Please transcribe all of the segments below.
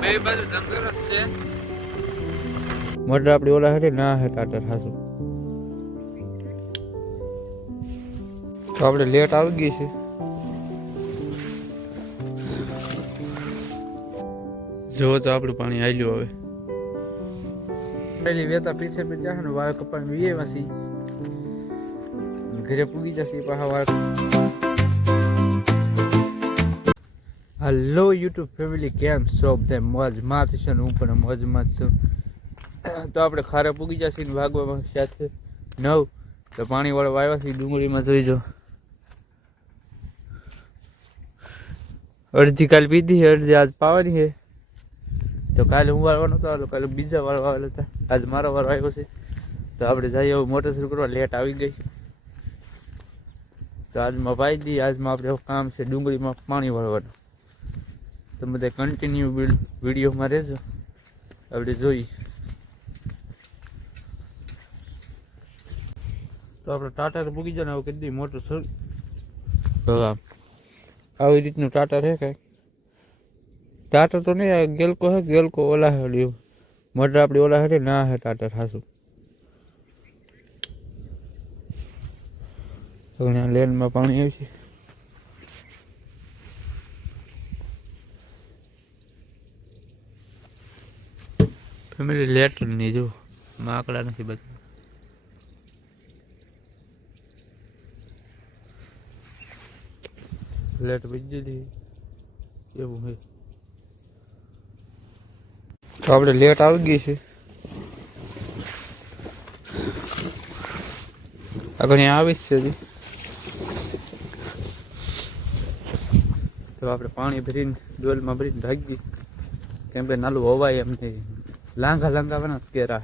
બે બાજુ જંગલ જ છે. મોટર આપડી ઓલા હરે ના હે હાસુ તો આપણે લેટ આવી ગઈ છે. જો તો આપણું પાણી આવ્યું હવે. પેલી વેતા પીછે પી જાય ને વાળ કપાઈ વીએ વાસી. ઘરે પૂગી જશે પાછા વાળ હલો યુટ્યુબ ફેમિલી કેમ છો બધા મોજમાં છે ને હું પણ મોજમાં જ છું તો આપણે ખારે પૂગી જશે ને ભાગવામાં સાથે નવ તો પાણી વાળો વાવ્યા છે ડુંગળીમાં જોઈ જો અડધી કાલ પીધી છે અડધી આજ પાવાની છે તો કાલે હું વાળવાનો હતો હાલો કાલે બીજા વાર વાવેલો હતા આજ મારો વાર આવ્યો છે તો આપણે જઈએ હવે મોટર શરૂ કરવા લેટ આવી ગઈ છે તો આજમાં પાઈ દઈએ આજમાં આપણે કામ છે ડુંગળીમાં પાણી વાળવાનું. તો બધા કન્ટિન્યુ વિડીયોમાં રહેજો. આપણે જોઈ. તો આપણે ટાટર મૂકી જાય ને આવું કેટલી મોટું સર આવી રીતનું ટાટર છે કાંઈ? ટાટર તો નહીં ગેલકો હે ગેલકો ઓલા હે મોટર આપણી ઓલા હે ના હે ટાટર હાસું તો અહીંયા લેન્ડમાં પાણી આવશે છે ફેમિલી લેટ નહીં જો માકડા નથી બધા. લેટ બીજી એવું હે. તો આપણે લેટ આવી ગઈ છે. આગળ આવી જ છે તો આપણે પાણી ભરીને, ડોલમાં ભરીને ભાગી. કેમ કે નાલું હોવાય એમ નહીં. લાંઘા લાંઘા બના કેરા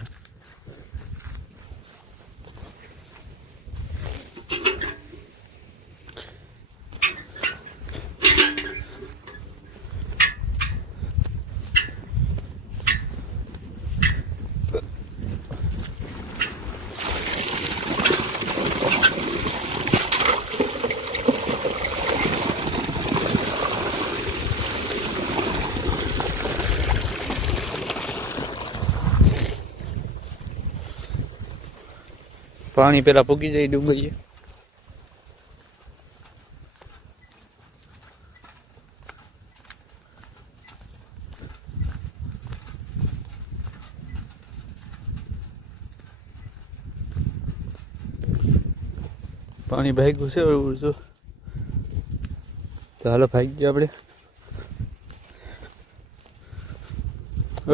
પાણી પેલા પૂગી જાય ડુંગળીએ પાણી છે, એવું જો તો હાલો ગયો આપણે.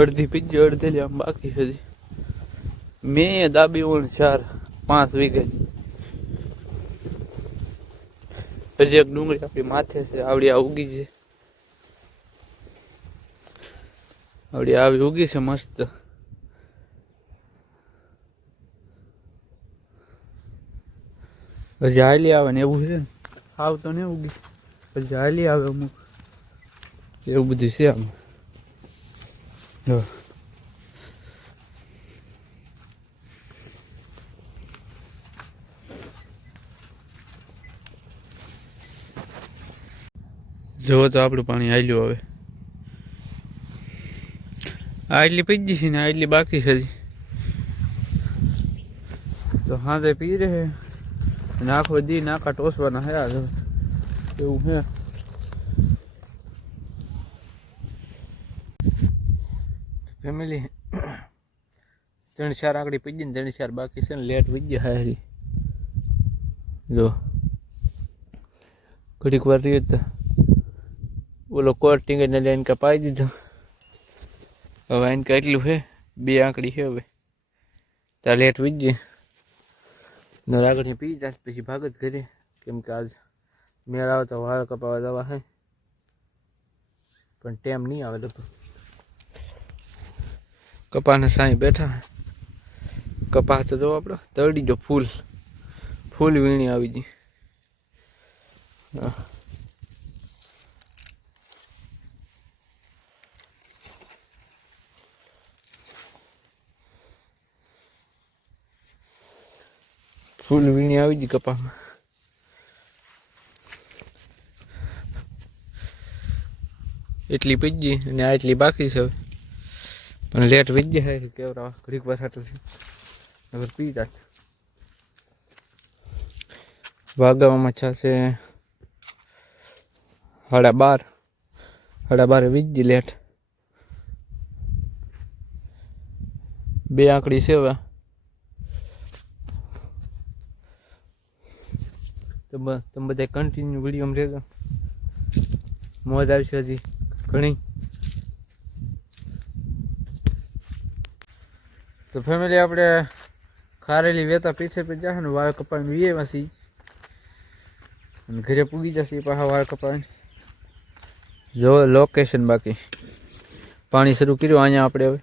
અડધી પીજી અડધી આમ બાકી હજી. મેં દાબી ઓણ ચાર. પાંચ વીઘે. હજી એક ડુંગળી આપણી માથે છે આવડી આ ઉગી છે. આવડી આવી ઉગી છે મસ્ત. પછી હાલી આવે ને એવું છે આવ તો નહીં ઉગી. પછી હાલી આવે અમુક. એવું બધું છે આમાં. જો. જુઓ તો આપણું પાણી આવેલું હવે. આટલી પીજી છે ને આટલી બાકી છે હજી. તો હા તે પી રહે. અને આખો દી નાકા ટોસવાના હે આ જો. એવું હે. ફેમિલી ત્રણ ચાર આંકડી પીજી ને ત્રણ ચાર બાકી છે ને, લેટ વીજી હારી જો. ઘડીક વાર રહી તો. ઓલો કોર્ટિંગ ને લઈને કપાઈ દીધો. હવે એને કેટલું છે બે આંકડી છે હવે. ત્યાં લેટ વીજે ને આગળ પી જાય પછી ભાગ જ ઘરે. કેમ કે આજ મેળ આવે તો વાળ કપાવા દવા હે. પણ ટેમ નહીં આવે લગભગ કપાને સાંઈ બેઠા કપા તો જો આપણો તળી જો ફૂલ. ફૂલ વીણી આવી ગઈ. હા. ફૂલ વીણી આવી હતી કપામાં એટલી પીજી અને આ એટલી બાકી છે હવે. પણ લેટ વીજ જાય કેવરા ઘડીક વસાતું છે હવે પી જાય વાગવામાં છે હાડા બાર. હાડા બાર વીજ લેટ. બે આંકડી છે તો તમે બધા કન્ટિન્યુ વીડિયો રહેજો. મોજ આવશે હજી ઘણી. તો ફેમિલી આપણે ખારેલી વેતા પીછે પી જશે ને વાળ કપાવીને વીએ માંથી અને ઘરે પૂગી જશે પાછા વાળ કપાવીને જો લોકેશન બાકી. પાણી શરૂ કર્યું, અહીંયા આપણે હવે.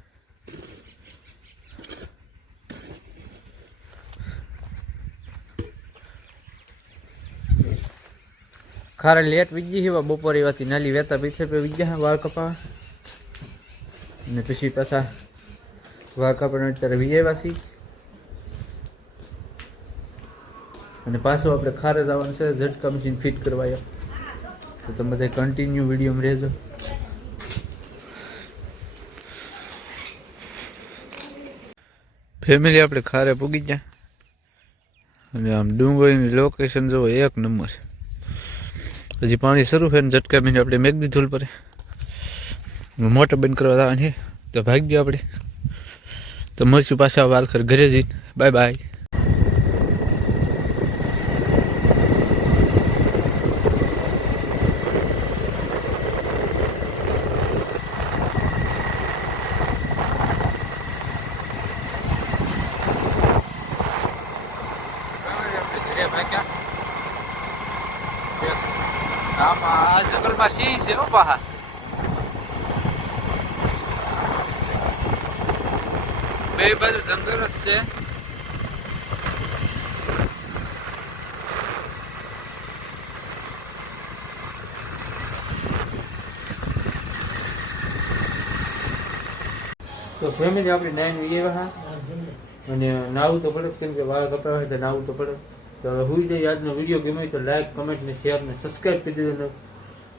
ખારે લેટ વીજી હેવા બપોરે એવાથી નાલી વેતા પીછે પે વીજા વાળ કપાવા અને પછી પાછા વાળ કપાને અત્યારે વીજે વાસી અને પાછું આપણે ખારે જવાનું છે, ઝટકા મશીન ફિટ કરવા. તો તમે બધા કન્ટિન્યુ વિડીયોમાં રહેજો. ફેમિલી આપણે ખારે પૂગી ગયા. અને આમ ડુંગળીની લોકેશન જોવો, એક નંબર હજી પાણી શરૂ ને ઝટકા મહિને આપણે મેઘદી ધૂલ પડે મોટર બંધ કરવા જવાની છે. તો ગયો આપણે. તો મળશું પાછા વાલખર ઘરે જઈને. Bye bye. આમાં આ જંગલમાં સિંહ છે હો પાહા. બે બાજુ જંગલ જ છે. તો ફેમિલી આપણે નાઈન વીએ હા? અને નાવું તો પડે કેમ કે વાળ કપડા હોય તો નાવું તો પડે. તો હવે હુઈ જાય આજનો વીડિયો ગમે તો લાઈક કમેન્ટ ને શેર ને સબસ્ક્રાઇબ કરી દેજો.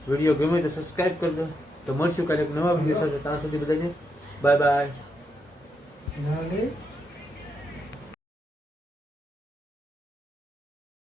વીડિયો ગમે તો સબસ્ક્રાઇબ કરજો તો મળશું કાલે નવા વીડિયો સાથે. ત્યાં સુધી બધાને બાય બાય